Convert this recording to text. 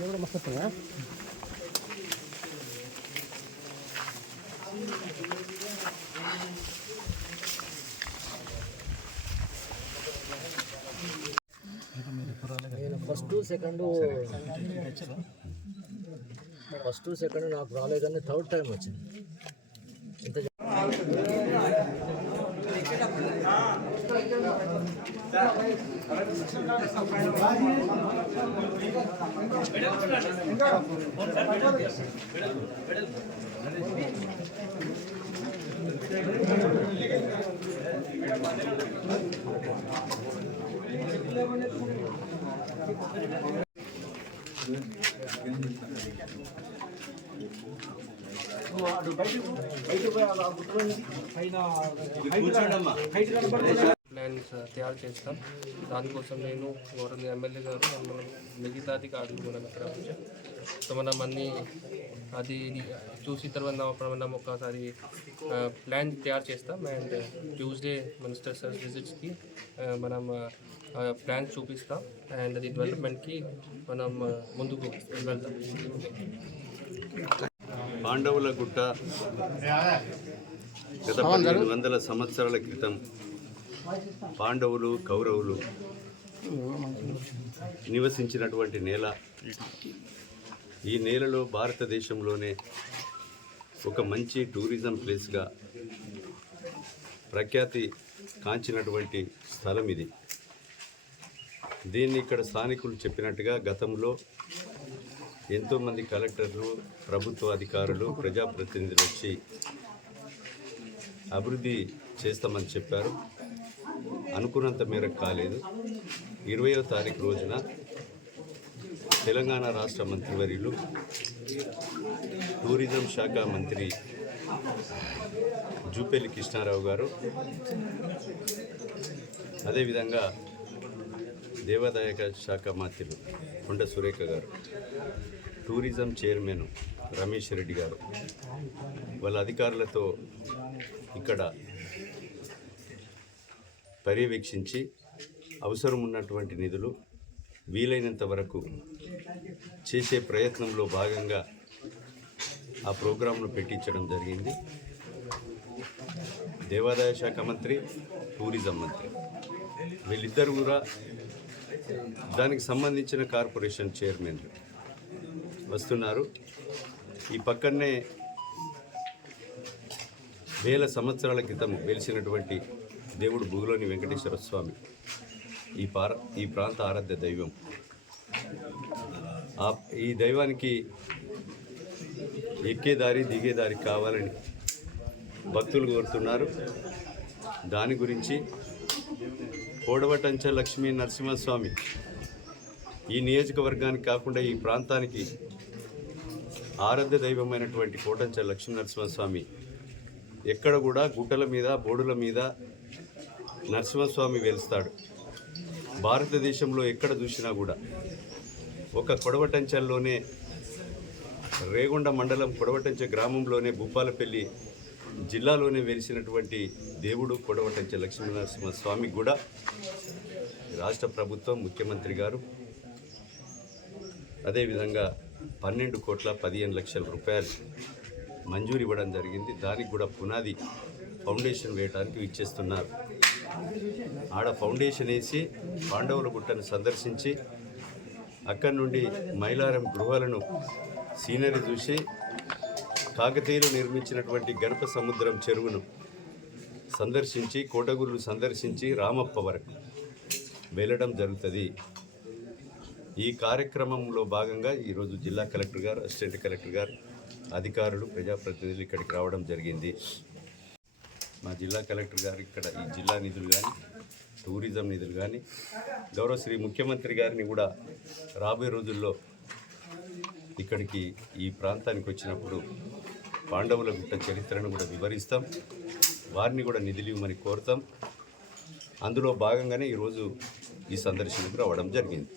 एवढं मस्त पण हा ఫస్ట్ సెకండ్ నాకు రాలేదని థర్డ్ టైం వచ్చింది. ప్లాన్స్ తయారు చేస్తాం. దానికోసం నేను గౌరవ ఎమ్మెల్యే గారు మనం మిగతా అధికారులు మనం ఇక్కడ సో మనం అన్ని అది చూసి తర్వాత మనం ఒకసారి ప్లాన్ తయారు చేస్తాం. అండ్ ట్యూస్డే మినిస్టర్ సార్ విజిట్స్కి మనం ప్లాన్ చూపిస్తాం. అండ్ అది డెవలప్మెంట్కి మనం ముందుకు వెళ్తాం. పాండవుల గుట్ట గత 1500 సంవత్సరాల క్రితం పాండవులు కౌరవులు నివసించినటువంటి నేల. ఈ నేలలో భారతదేశంలోనే ఒక మంచి టూరిజం ప్లేస్గా ప్రఖ్యాతి కాంచినటువంటి స్థలం ఇది. దీన్ని ఇక్కడ స్థానికులు చెప్పినట్టుగా గతంలో ఎంతోమంది కలెక్టర్లు, ప్రభుత్వ అధికారులు, ప్రజాప్రతినిధులు వచ్చి అభివృద్ధి చేస్తామని చెప్పారు. అనుకున్నంత మేరకు కాలేదు. 20వ తారీఖు రోజున తెలంగాణ రాష్ట్ర మంత్రివర్యులు, టూరిజం శాఖ మంత్రి జూపల్లి కృష్ణారావు గారు, అదేవిధంగా దేవాదాయ శాఖ మంత్రులు కొండ సురేఖ గారు, టూరిజం చైర్మన్ రమేష్ రెడ్డి గారు వాళ్ళ అధికారులతో ఇక్కడ పర్యవేక్షించి అవసరం ఉన్నటువంటి నిధులు వీలైనంత వరకు చేసే ప్రయత్నంలో భాగంగా ఆ ప్రోగ్రాంను పెట్టించడం జరిగింది. దేవాదాయ శాఖ మంత్రి, టూరిజం మంత్రి వీళ్ళిద్దరు కూడా దానికి సంబంధించిన కార్పొరేషన్ చైర్మన్లు వస్తున్నారు. ఈ పక్కనే వేల సంవత్సరాల క్రితం వెలిసినటువంటి దేవుడు భూలోని వెంకటేశ్వర స్వామి ఈ ప్రాంత ఆరాధ్య దైవం. ఈ దైవానికి ఎక్కేదారి దిగేదారి కావాలని భక్తులు కోరుతున్నారు. దాని గురించి కోడవటంచ లక్ష్మీ నరసింహస్వామి ఈ నియోజకవర్గానికి కాకుండా ఈ ప్రాంతానికి ఆరాధ్య దైవమైనటువంటి కోటంచ లక్ష్మీ నరసింహస్వామి ఎక్కడ కూడా గుట్టల మీద, బోడుల మీద నరసింహస్వామి వెలుస్తాడు. భారతదేశంలో ఎక్కడ చూసినా కూడా ఒక కొడవటంచల్లోనే, రేగొండ మండలం కొడవటంచ గ్రామంలోనే, భూపాలపల్లి జిల్లాలోనే వెలిసినటువంటి దేవుడు కొడవటంచ లక్ష్మీనరసింహస్వామికి కూడా రాష్ట్ర ప్రభుత్వం, ముఖ్యమంత్రి గారు అదేవిధంగా 12,15,00,000 రూపాయలు మంజూరు ఇవ్వడం జరిగింది. దానికి కూడా పునాది ఫౌండేషన్ వేయడానికి ఇచ్చేస్తున్నారు. ఆడ ఫౌండేషన్ వేసి పాండవుల గుట్టను సందర్శించి అక్కడి నుండి మైలారం గృహాలను సీనరీ చూసి కాకతీయులు నిర్మించినటువంటి గణప సముద్రం చెరువును సందర్శించి కోటగుళ్ళు సందర్శించి రామప్ప వరకు వెళ్ళడం జరుగుతుంది. ఈ కార్యక్రమంలో భాగంగా ఈరోజు జిల్లా కలెక్టర్ గారు, అసిస్టెంట్ కలెక్టర్ గారు, అధికారులు, ప్రజాప్రతినిధులు ఇక్కడికి రావడం జరిగింది. మా జిల్లా కలెక్టర్ గారు ఇక్కడ ఈ జిల్లా నిధులు కానీ, టూరిజం నిధులు కానీ, గౌరవ శ్రీ ముఖ్యమంత్రి గారిని కూడా రాబోయే రోజుల్లో ఇక్కడికి ఈ ప్రాంతానికి వచ్చినప్పుడు పాండవుల గుట్ట చరిత్రను కూడా వివరిస్తాం, వారిని కూడా నిధులు ఇవ్వమని కోరుతాం. అందులో భాగంగానే ఈరోజు ఈ సందర్శనకు రావడం జరిగింది.